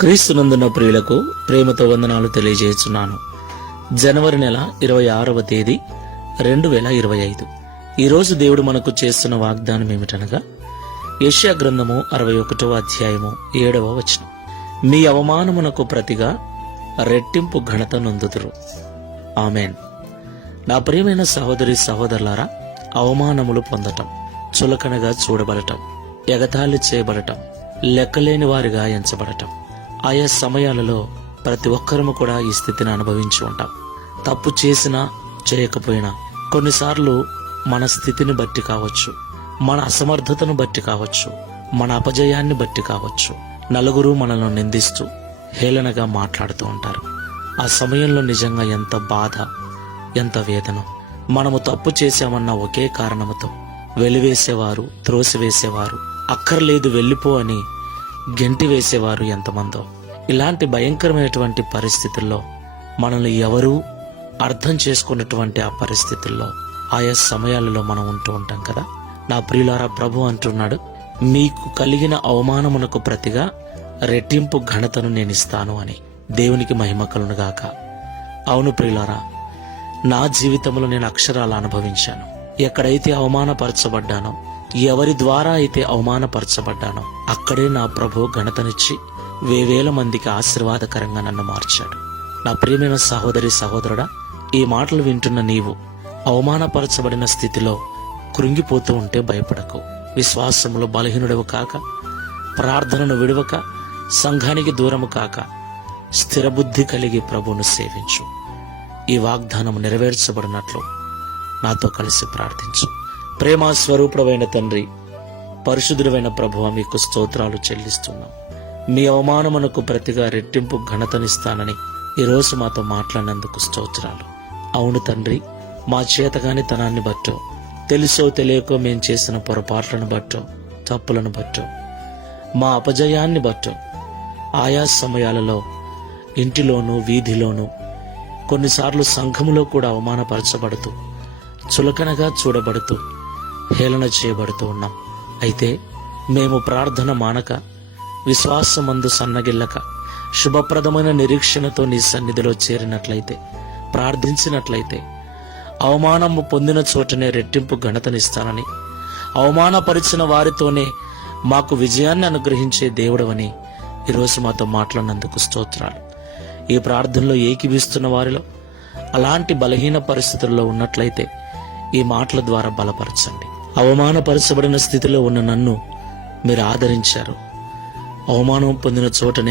క్రీస్తునందున ప్రియులకు ప్రేమతో వందనాలు తెలియజేస్తున్నాను. జనవరి నెల 26వ తేదీ 2025. ఈరోజు దేవుడు మనకు చేస్తున్న వాగ్దానం ఏమిటనగా యెషయా గ్రంథము 61వ అధ్యాయము 7వ వచనం. మీ అవమానమునకు ప్రతిగా రెట్టింపు ఘనత నొందుదురు. ఆమేన్. నా ప్రియమైన సహోదరి సహోదరులారా, అవమానములు పొందటం, చులకనగా చూడబడటం, ఎగతాళి చేయబడటం, లెక్కలేని వారిగా ఎంచబడటం, ఆయా సమయాలలో ప్రతి ఒక్కరము కూడా ఈ స్థితిని అనుభవించి ఉంటాం. తప్పు చేసినా చేయకపోయినా కొన్నిసార్లు మన స్థితిని బట్టి కావచ్చు, మన అసమర్థతను బట్టి కావచ్చు, మన అపజయాన్ని బట్టి కావచ్చు, నలుగురు మనల్ని నిందిస్తూ హేళనగా మాట్లాడుతూ ఉంటారు. ఆ సమయంలో నిజంగా ఎంత బాధ, ఎంత వేదన. మనము తప్పు చేశామన్న ఒకే కారణముతో వెలివేసేవారు, త్రోసివేసేవారు, అక్కర్లేదు వెళ్ళిపో అని గెంటి వేసేవారు ఎంతమందో. ఇలాంటి భయంకరమైనటువంటి పరిస్థితుల్లో మనల్ని ఎవరూ అర్థం చేసుకున్నటువంటి ఆ పరిస్థితుల్లో ఆయా సమయాలలో మనం ఉంటూ ఉంటాం కదా. నా ప్రియులారా, ప్రభు అంటున్నాడు, మీకు కలిగిన అవమానమునకు ప్రతిగా రెట్టింపు ఘనతను నేను ఇస్తాను అని. దేవునికి మహిమ కలుగును గాక. అవును ప్రియులారా, నా జీవితంలో నేను అక్షరాలు అనుభవించాను. ఎక్కడైతే అవమానపరచబడ్డానో, ఎవరి ద్వారా అయితే అవమానపరచబడ్డానో అక్కడే నా ప్రభు ఘనతనిచ్చి వేవేల మందికి ఆశీర్వాదకరంగా నన్ను మార్చాడు. నా ప్రియమైన సహోదరి సహోదరుడా, ఈ మాటలు వింటున్న నీవు అవమానపరచబడిన స్థితిలో కృంగిపోతూ ఉంటే భయపడకు. విశ్వాసములో బలహీనుడవు కాక, ప్రార్థనను విడవక, సంఘానికి దూరము కాక, స్థిరబుద్ధి కలిగి ప్రభువును సేవించు. ఈ వాగ్దానం నెరవేర్చబడినట్లు నాతో కలిసి ప్రార్థించు. ప్రేమ స్వరూపుడైన తండ్రి, పరిశుద్ధుడైన ప్రభువా, మీకు స్తోత్రాలు చెల్లిస్తున్నాం. మీ అవమానమునకు ప్రతిగా రెట్టింపు ఘనతనిస్తానని ఈరోజు మాతో మాట్లాడినందుకు స్తోత్రాలు. అవును తండ్రి, మా చేతగాని తనాన్ని బట్టో, తెలుసో తెలియకో మేం చేసిన పొరపాట్లను బట్టో, తప్పులను బట్టో, మా అపజయాన్ని బట్టో ఆయా సమయాలలో ఇంటిలోనూ వీధిలోనూ కొన్నిసార్లు సంఘములో కూడా అవమానపరచబడుతూ, చులకనగా చూడబడుతూ, హేళన చేయబడుతూ ఉన్నాం. అయితే మేము ప్రార్థన మానక, విశ్వాసమందు సన్నగిల్లక, శుభప్రదమైన నిరీక్షణతో నీ సన్నిధిలో చేరినట్లయితే, ప్రార్థించినట్లయితే, అవమానము పొందిన చోటనే రెట్టింపు ఘనతనిస్తానని, అవమానపరిచిన వారితోనే మాకు విజయాన్ని అనుగ్రహించే దేవుడవని ఈరోజు మాతో మాట్లాడినందుకు స్తోత్రాలు. ఈ ప్రార్థనలో ఏకీభిస్తున్న వారిలో అలాంటి బలహీన పరిస్థితుల్లో ఉన్నట్లయితే ఈ మాటల ద్వారా బలపరచండి. అవమానపరచబడిన స్థితిలో ఉన్న నన్ను మీరు ఆదరించారు. అవమానం పొందిన చోటనే